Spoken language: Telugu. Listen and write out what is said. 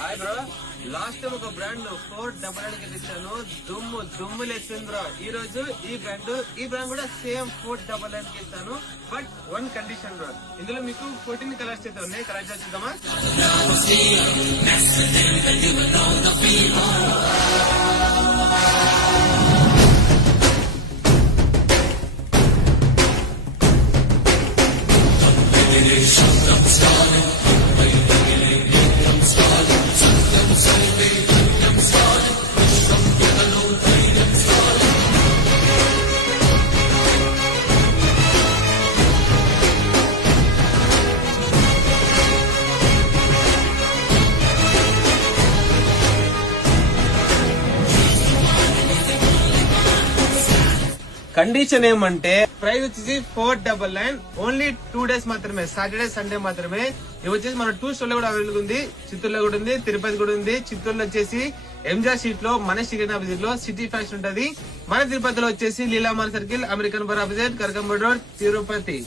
హాయ్ బ్రో, లాస్ట్ టైం ఒక బ్రాండ్ 499 కి ఇచ్చాను. దుమ్ము లేచింది బ్రో. ఈ రోజు ఈ బ్రాండ్ కూడా సేమ్ 499 కి ఇస్తాను. బట్ వన్ కండిషన్ బ్రో, ఇందులో మీకు 14 కలర్స్ అయితే ఉన్నాయి. కలర్స్ చూద్దామా? కండిషన్ ఏమంటే ప్రైస్ వచ్చేసి 499, ఓన్లీ 2 days మాత్రమే, సాటర్డే సండే మాత్రమే. ఇవి వచ్చేసి మన 2 స్టోర్ లో కూడా అవైలబుల్ ఉంది. చిత్తూరులో కూడా ఉంది, తిరుపతి కూడా ఉంది. చిత్తూరులో వచ్చేసి ఎంజార్ స్ట్రీట్ లో మన సిటీ ఆపోజిట్ లో సిటీ ఫ్యాషన్ ఉంటది. మన తిరుపతిలో వచ్చేసి Leela mall circle, American bar opposite, Karakamba road, Tirupati.